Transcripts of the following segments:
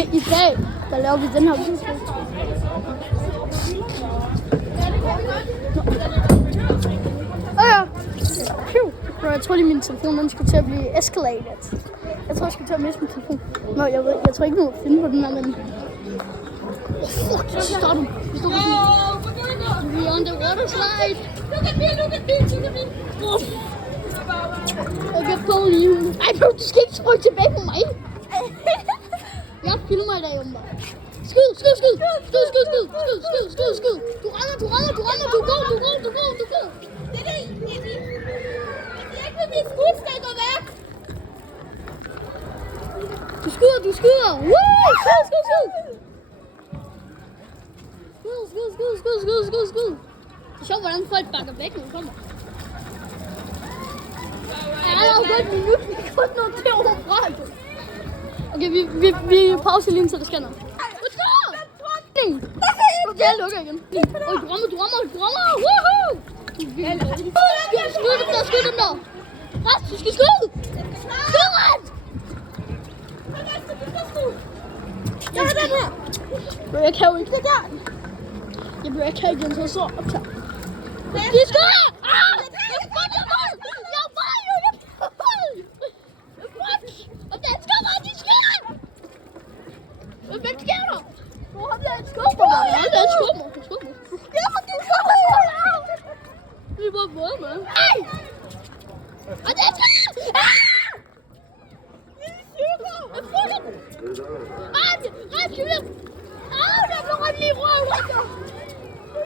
I dag, der laver vi den her video. Jeg tror lige min telefon, den skulle til at blive escalated. Jeg tror jeg skulle til at miste min telefon. Nå, jeg tror ikke noget at finde på den her, men... Fuck, stop den. We're on the water slide. Look at me. Jeg kan på lige. Ej, bro, du skal ikke sprøjte tilbage på mig. Jeg filmer i dag, Jumba. Skyd. Du rammer. Du går. Det er ikke med min skud, skal gå væk. Du skyder. Woo! Skud. Det er sjovt, hvordan folk bakker væk, når de kommer. Ja, der er jo godt minut, vi kan godt nå derovre fra. Okay, vi pauser lige, så det sker noget. Let's go! Okay, jeg lukker igen. Du rammer! Woohoo! Skyd dem der! Rast, du skal skyde! Skyd, Rast! Jeg har den her! Bro, jeg kan jo ikke det der. Jeg kan ikke, den så optaget. De skyder! Hvem sker der? Hvor har jeg et skubber? Det er bare våde, mand. Ej! Og det er skubber! Jeg får dem! Ret, Julian! Der blev ret lige røv!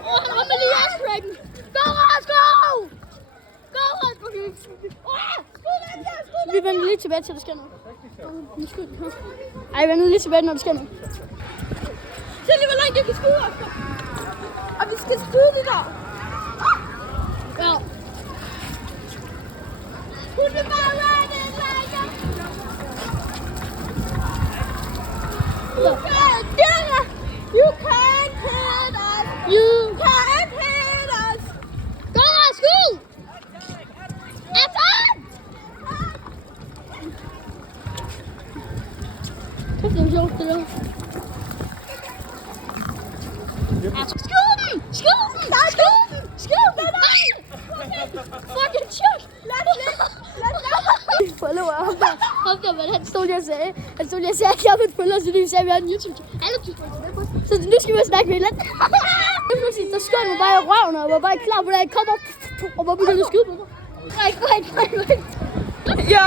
Han rammer lige ass-cracken! Go, Ras, go! Vi vender lige tilbage til, det sker noget. Ej, vender lige tilbage, når det sker noget. Se lige, hvor langt jeg kan skyde, Oscar. Og vi skal skyde det der. Ja. Hun vil bare være det, Lager. You can't get us. You can't hit us. You can't hit us. Go, Ras, skyd! Det er sjovt, det der. Skyd den! Fucking shit! Lad follower ham der, hvad han stod lige og sagde. Han stod lige og sagde, at jeg vil følge os, så det sagde, at vi har en YouTube-channel. Alle så nu skal vi snakke med hinanden. Der skød mig bare i røven, og jeg var bare klar på, at jeg kom op, og bare begyndte at skyde på mig. Nej. Ja!